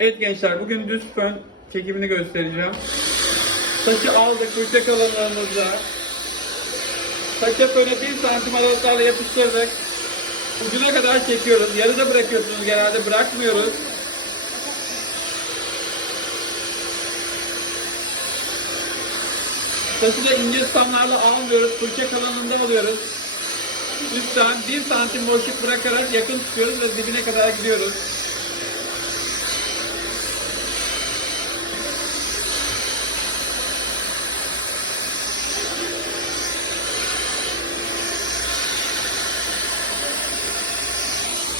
Evet gençler, bugün düz fön çekimini göstereceğim. Taşı aldık fırça kalınlığımızda. Taşa föne 1 santim aralıklarla yapıştırdık. Ucuna kadar çekiyoruz. Yarıda bırakıyorsunuz, genelde bırakmıyoruz. Taşı da ince tutamlarla almıyoruz. Fırça kalınlığında alıyoruz. Üstten 1 santim boşluk bırakarak yakın tutuyoruz ve dibine kadar gidiyoruz.